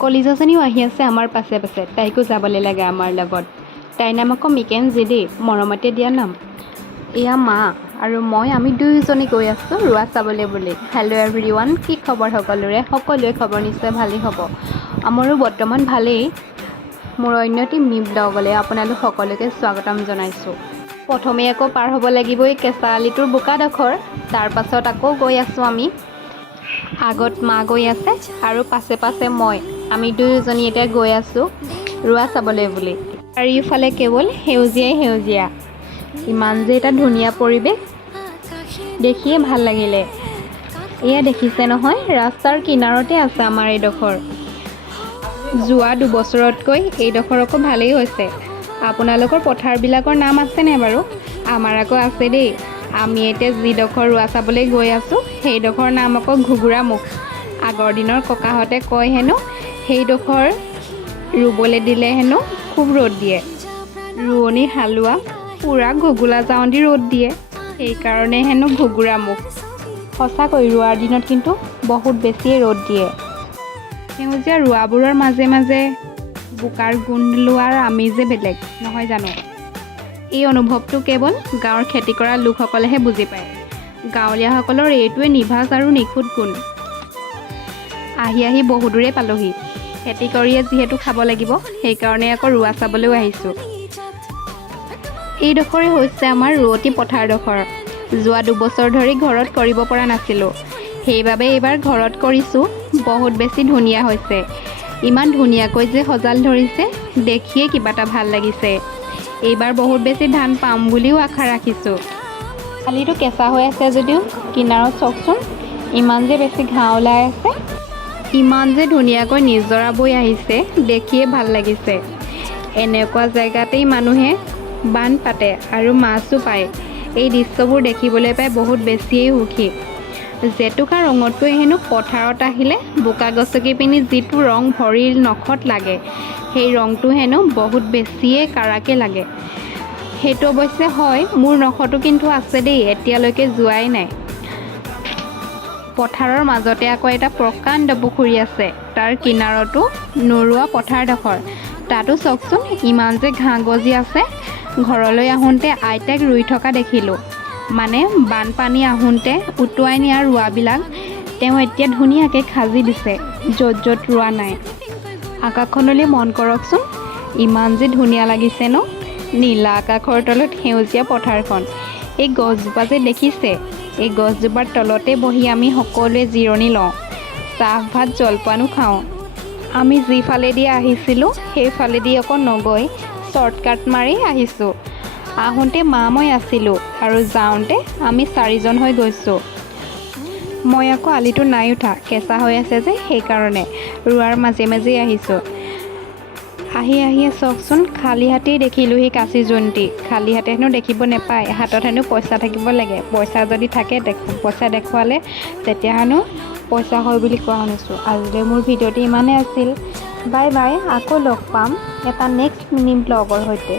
কলিজাজনীও আহি আছে আমাৰ পাছে পাছে, তাইকো যাবলৈ লাগে আমাৰ লগত। তাইৰ নাম আকৌ মিকেনজি দেই, মৰমতে দিয়া নাম। এয়া মা আৰু মই আমি দুয়োজনী গৈ আছোঁ ৰোৱা চাবলৈ বুলি। হেল্ল' এভৰিৱান, কি খবৰ সকলোৰে? সকলোৱে খবৰ নিশ্চয় ভালেই হ'ব। আমাৰো বৰ্তমান ভালেই। মোৰ অন্য টি মি ব্লগলৈ আপোনালোক সকলোকে স্বাগতম জনাইছোঁ। প্ৰথমে আকৌ পাৰ হ'ব লাগিব এই কেঁচা আলিটোৰ বোকাডোখৰ, তাৰ পাছত আকৌ গৈ আছোঁ আমি। আগত মা গৈ আছে আৰু পাছে পাছে মই, আমি দুয়োজনী এতিয়া গৈ আছোঁ ৰোৱা চাবলৈ বুলি। চাৰিওফালে কেৱল সেউজীয়াই সেউজীয়া, ইমান যে এটা ধুনীয়া পৰিৱেশ, দেখিয়ে ভাল লাগিলে। এয়া দেখিছে নহয়, ৰাস্তাৰ কিনাৰতে আছে আমাৰ এইডোখৰ। যোৱা দুবছৰতকৈ এইডোখৰ আকৌ ভালেই হৈছে। আপোনালোকৰ পথাৰবিলাকৰ নাম আছেনে বাৰু? আমাৰ আকৌ আছে দেই। আমি এতিয়া যিডোখৰ ৰোৱা চাবলৈ গৈ আছোঁ সেইডোখৰ নাম আকৌ ঘুগুৰামুখ। আগৰ দিনৰ ককাহঁতে কয় হেনো সেইডোখৰ ৰুবলৈ দিলে হেনো খুব ৰ'দ দিয়ে। ৰোৱনী হালোৱা পূৰা ঘুগুলা যাওঁদি ৰ'দ দিয়ে, সেইকাৰণে হেনো ঘুগুৰামুখ। সঁচাকৈ ৰোৱাৰ দিনত কিন্তু বহুত বেছিয়ে ৰ'দ দিয়ে। সেউজীয়া ৰোৱাবোৰৰ মাজে মাজে বোকাৰ গোন্ধ লোৱাৰ আমেজে বেলেগ, নহয় জানো? এই অনুভৱটো কেৱল গাঁৱৰ খেতি কৰা লোকসকলেহে বুজি পায়। গাঁৱলীয়াসকলৰ এইটোৱে নিভাঁজ আৰু নিখুঁত গুণ। আহি আহি বহুদূৰে পালোহি। খেতি কৰিয়ে যিহেতু খাব লাগিব, সেইকাৰণে আকৌ ৰোৱা চাবলৈও আহিছোঁ। এইডোখৰে হৈছে আমাৰ ৰোৱতী পথাৰডোখৰ। যোৱা দুবছৰ ধৰি ঘৰত কৰিব পৰা নাছিলোঁ, সেইবাবে এইবাৰ ঘৰত কৰিছোঁ। বহুত বেছি ধুনীয়া হৈছে। ইমান ধুনীয়াকৈ যে সজাল ধৰিছে, দেখিয়ে কিবা এটা ভাল লাগিছে। এইবাৰ বহুত বেছি ধান পাম বুলিও আশা ৰাখিছোঁ। আলিটো কেঁচা হৈ আছে যদিও কিনাৰত চাওকচোন, ইমান যে বেছি ঘাঁহ ওলাই আছে, ইমান যে ধুনীয়াকৈ নিজৰা বৈ আহিছে, দেখিয়ে ভাল লাগিছে। এনেকুৱা জেগাতেই মানুহে বান পাতে আৰু মাছো পায়। এই দৃশ্যবোৰ দেখিবলৈ পাই বহুত বেছিয়েই সুখী। জেতুকা ৰঙতকৈ হেনো পথাৰত আহিলে বোকা গছকি পিনি যিটো ৰং ভৰিৰ নখত লাগে, সেই ৰংটো হেনো বহুত বেছিয়ে কাৰাকে লাগে। সেইটো অৱশ্যে হয়, মোৰ নখতো কিন্তু আছে দেই, এতিয়ালৈকে যোৱাই নাই। পথাৰৰ মাজতে আকৌ এটা প্ৰকাণ্ড পুখুৰী আছে, তাৰ কিনাৰতো নৰুৱা পথাৰডোখৰ। তাতো চাওকচোন ইমান যে ঘাঁহ গজি আছে। ঘৰলৈ আহোঁতে আইতাক ৰুই থকা দেখিলোঁ। মানে বানপানী আহোঁতে উটুৱাই নিয়া ৰোৱাবিলাক তেওঁ এতিয়া ধুনীয়াকৈ সাজি দিছে, য'ত য'ত ৰোৱা নাই। আকাশখনলৈ মন কৰকচোন, ইমান যে ধুনীয়া লাগিছে ন? নীলা আকাশৰ তলত সেউজীয়া পথাৰখন। এই গছজোপা যে দেখিছে, এই গছজোপাৰ তলতে বহি আমি সকলোৱে জিৰণি লওঁ, চাহ ভাত জলপানো খাওঁ। আমি যিফালেদি আহিছিলোঁ সেইফালেদি আকৌ নগৈ শ্বৰ্টকাট মাৰি আহিছোঁ। আহোঁতে মা মই আছিলোঁ আৰু যাওঁতে আমি 4জন হৈ গৈছোঁ। মই আকৌ আলিটো নাই উঠা, কেঁচা হৈ আছে যে, সেইকাৰণে ৰোৱাৰ মাজে মাজেই আহিছোঁ। আহি চাওকচোন, খালী হাতেই দেখিলোঁহি কাঁচি জুন্তি। খালী হাতে হেনো দেখিব নেপায়, হাতত হেনো পইচা থাকিব লাগে। পইচা যদি থাকে, পইচা দেখুৱালে তেতিয়া হেনো পইচা হয় বুলি কোৱা শুনিছোঁ। আজিলৈ মোৰ ভিডিঅ'টো ইমানেই আছিল। বাই বাই, আকৌ লগ পাম এটা নেক্সট মিনি ব্লগৰ সৈতে।